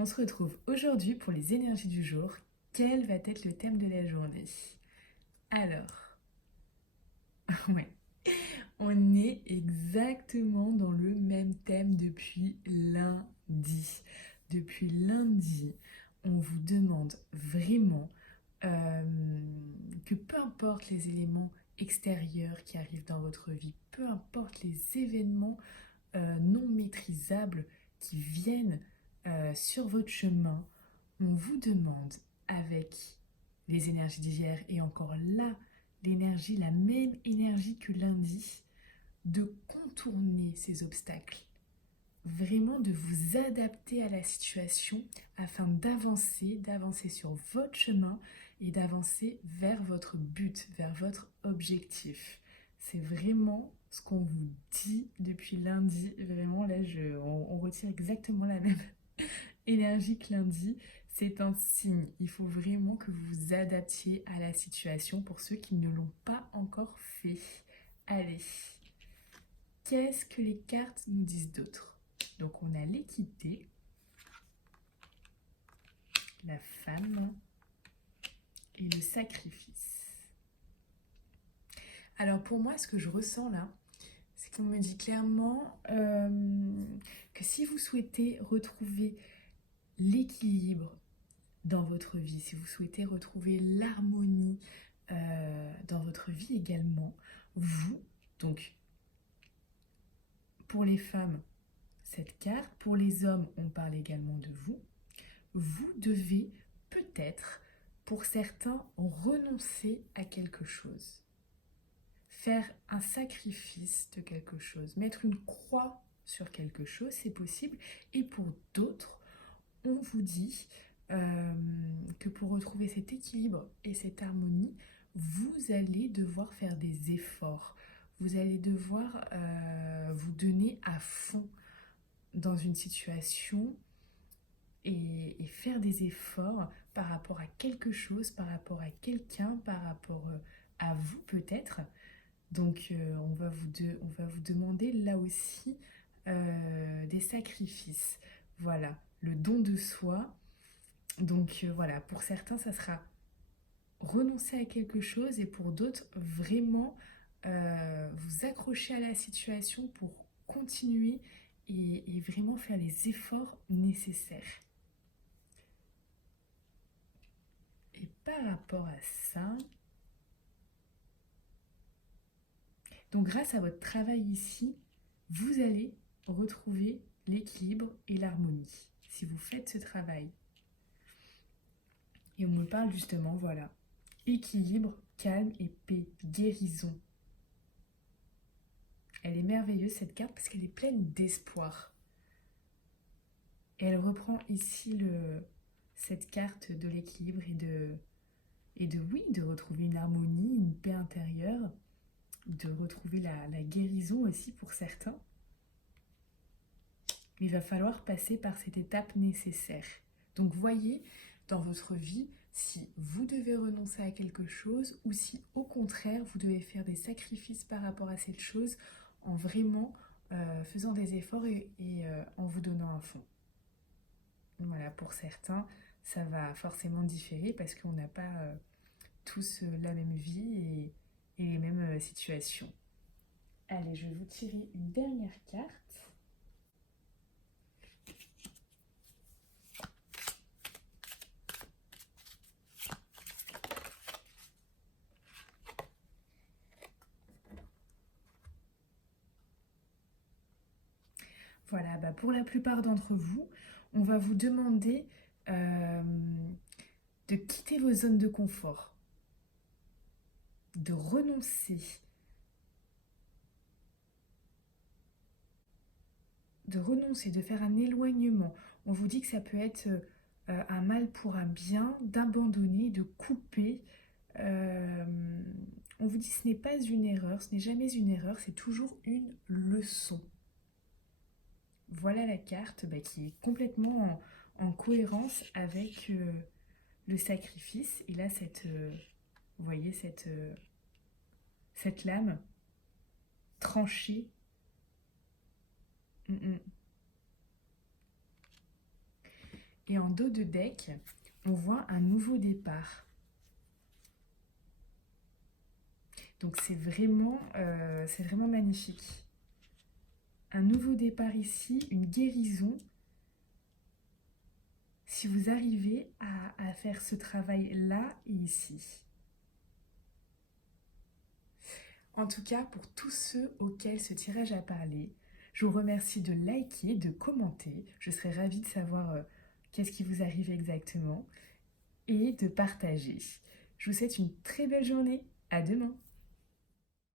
On se retrouve aujourd'hui pour les énergies du jour. Quel va être le thème de la journée? Alors, ouais, on est exactement dans le même thème depuis lundi. Depuis lundi, on vous demande vraiment euh, que peu importe les éléments extérieurs qui arrivent dans votre vie, peu importe les événements non maîtrisables qui viennent sur votre chemin, on vous demande avec les énergies d'hier et encore là, l'énergie, la même énergie que lundi, de contourner ces obstacles, vraiment de vous adapter à la situation afin d'avancer sur votre chemin et d'avancer vers votre but, vers votre objectif. C'est vraiment ce qu'on vous dit depuis lundi. Vraiment, là, on retire exactement la même énergie que lundi. C'est un signe. Il faut vraiment que vous vous adaptiez à la situation pour ceux qui ne l'ont pas encore fait. Allez, qu'est-ce que les cartes nous disent d'autre? Donc on a l'équité, la femme et le sacrifice. Alors pour moi, ce que je ressens là, c'est qu'on me dit clairement que si vous souhaitez retrouver l'équilibre dans votre vie, si vous souhaitez retrouver l'harmonie dans votre vie également, vous, donc pour les femmes, cette carte, pour les hommes, on parle également de vous, vous devez peut-être, pour certains, renoncer à quelque chose. Faire un sacrifice de quelque chose, mettre une croix sur quelque chose, c'est possible. Et pour d'autres, on vous dit que pour retrouver cet équilibre et cette harmonie, vous allez devoir faire des efforts. Vous allez devoir vous donner à fond dans une situation et faire des efforts par rapport à quelque chose, par rapport à quelqu'un, par rapport à vous peut-être. Donc on va vous demander là aussi des sacrifices. Voilà, le don de soi. Donc voilà, pour certains, ça sera renoncer à quelque chose et pour d'autres, vraiment vous accrocher à la situation pour continuer et vraiment faire les efforts nécessaires. Et par rapport à ça, donc grâce à votre travail ici, vous allez retrouver l'équilibre et l'harmonie si vous faites ce travail. Et on me parle justement, voilà, équilibre, calme et paix, guérison. Elle est merveilleuse cette carte parce qu'elle est pleine d'espoir. Et elle reprend ici cette carte de l'équilibre et de retrouver une harmonie, une paix intérieure, de retrouver la guérison aussi pour certains. Mais il va falloir passer par cette étape nécessaire. Donc voyez dans votre vie si vous devez renoncer à quelque chose ou si au contraire vous devez faire des sacrifices par rapport à cette chose en vraiment faisant des efforts et en vous donnant un fond. Voilà, pour certains, ça va forcément différer parce qu'on n'a pas tous la même vie et les mêmes situations. Allez, je vais vous tirer une dernière carte. Voilà, bah pour la plupart d'entre vous, on va vous demander de quitter vos zones de confort, de renoncer, de faire un éloignement. On vous dit que ça peut être un mal pour un bien, d'abandonner, de couper. Euh, on vous dit que ce n'est pas une erreur, ce n'est jamais une erreur, c'est toujours une leçon. Voilà la carte qui est complètement en cohérence avec le sacrifice. Et là, vous voyez cette lame tranchée. Mm, mm. Et en dos de deck, on voit un nouveau départ. Donc c'est vraiment magnifique. Un nouveau départ ici, une guérison. Si vous arrivez à faire ce travail là et ici. En tout cas, pour tous ceux auxquels ce tirage a parlé, je vous remercie de liker, de commenter. Je serais ravie de savoir qu'est-ce qui vous arrive exactement et de partager. Je vous souhaite une très belle journée. À demain.